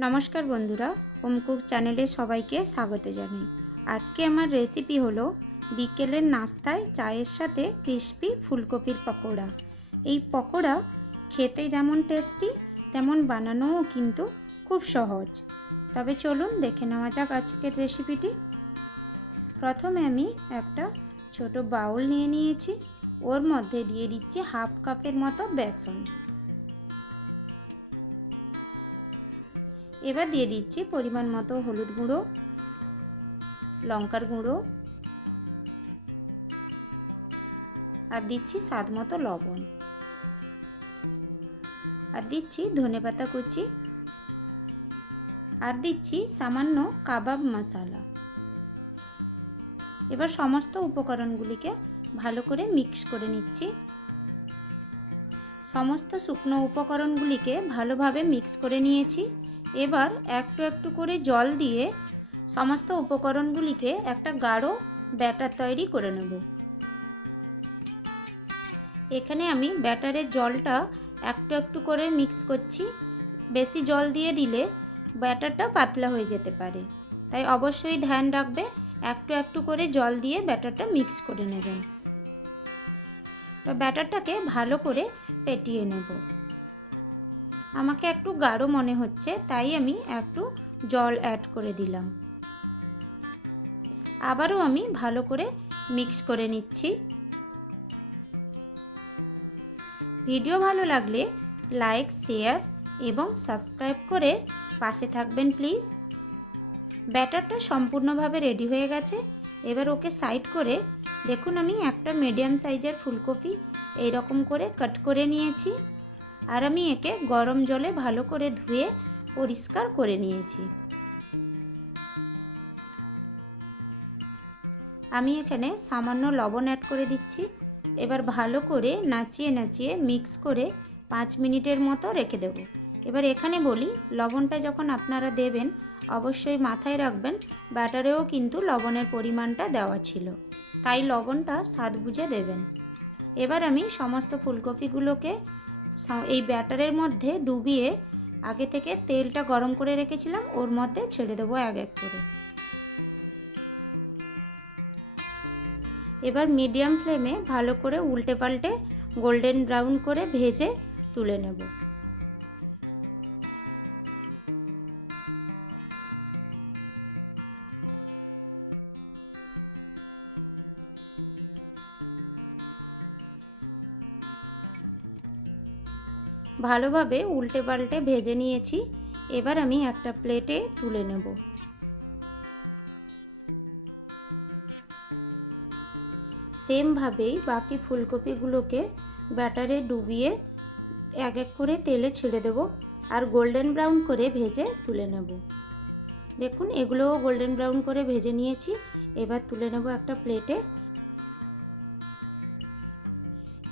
नमस्कार बंधुरा home cook चैनेले सबाइके स्वागत जानाई। आज के आमार रेसिपि हलो बिकेलेर नास्ताय चायेर साथे क्रिस्पी फुलकपिर पकोड़ा। এই पकोड़ा खेते जेमन टेस्टी तेमन बानानोও किन्तु खूब सहज। तबे चलुन देखे नेওয়া যাক आजकेर रेसिपिटी। प्रथमे आमी एकटा छोटो बाउल निये निয়েছি, ओर मध्य दिए दिচ্ছি हाफ कापेर मतो बेसन। एबार दिए दिচ্ছি परिमाण मतो हलुद गुঁড়ো, लंकार गुঁড়ো और दिচ্ছি स्वाद मतो लवण और दिচ্ছি धनेपाता कुचि और दिচ্ছি सामान्य काबाब मसाला। एबार समस्त उपकरणगुलिके भालो करे मिक्स करे निচ্ছি। समस्त शुकनो उपकरणगुलिके भालोभाबे मिक्स करे निয়েছি। एबार एकटू एकटू करे जल दिए समस्त उपकरणगुलिके एकटा गाढ़ो बैटार तैरी करे नेब। एखाने आमी बैटारेर जलटा एकटू एकटू करे मिक्स करछि। बेशी जल दिए दिले बैटारटा पातला हये जेते पारे, ताई अवश्यई ध्यान राखबे एकटू एकटू करे जल दिए बैटारटा मिक्स करे नेबेन। तो बैटारटाके भालो करे फेटिए नेब। आमाके एकटू गाढ़ो मने होच्छे ताई आमी एकटू जल ऐड करे दिलाम। आबारो आमी भालो करे मिक्स करे निচ্ছি। भिडियो भालो लागले लाइक शेयर एवं सबस्क्राइब करे पाशे थाकबेन प्लिज। बैटारटा सम्पूर्णभावे रेडी हये गेछे। एबार ओके साइड करे देखुन आमी एकटा मिडियाम साइजेर फुलकपि एई रकम करे काट करे निয়েছি और आमी एके गरम जले भालो करे धुए परिष्कार करे निয়েছি। आमी एखाने सामान्य लवण ऐड करे दिচ্ছি। एबार भालो करे नाचिए नाचिए मिक्स करे 5 मिनिटेर मतो रेखे देब। एबार एखाने बोली लवणटा जखन आपनारा देबेन अवश्यई माथाय राखबेन बैटारेও किन्तु लवणेर परिमाणटा देওয়া ছিল, ताई लवणटा स्वाद बुझे देबेन। एबार आमी समस्त फुलकपिगुलोके এই ব্যাটারের মধ্যে ডুবিয়ে আগে থেকে তেলটা গরম করে রেখেছিলাম ওর মধ্যে ছেড়ে দেবো এক এক করে। এবার মিডিয়াম ফ্লেমে ভালো করে উল্টে পাল্টে গোল্ডেন ব্রাউন করে ভেজে তুলে নেব। ভালোভাবে উল্টে পাল্টে ভেজে নিয়েছি। এবার আমি একটা প্লেটে তুলে নেব। সেম ভাবেই বাকি ফুলকপিগুলোকে ব্যাটারে ডুবিয়ে এক এক করে তেলে ছেড়ে দেব আর গোল্ডেন ব্রাউন করে ভেজে তুলে নেব। দেখুন এগুলোও গোল্ডেন ব্রাউন করে ভেজে নিয়েছি। এবার তুলে নেব একটা প্লেটে।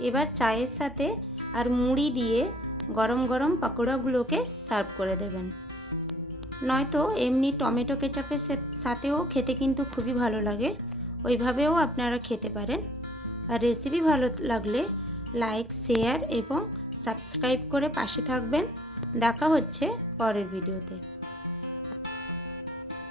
এবার চায়ের সাথে আর মুড়ি দিয়ে गरम गरम पकोड़ागुलोके सार्व करे देवें। नयतो एमनी टमेटो केचापेर साथेও खेते किन्तु खूबই भालो लागे, ओइभाবেও आपनारा खेते पारेन। और रेसिपि भालो लागले लाइक शेयर एवं सबस्क्राइब करे पाशे थाकबेन। देखा होच्छे परेर भिडियोते।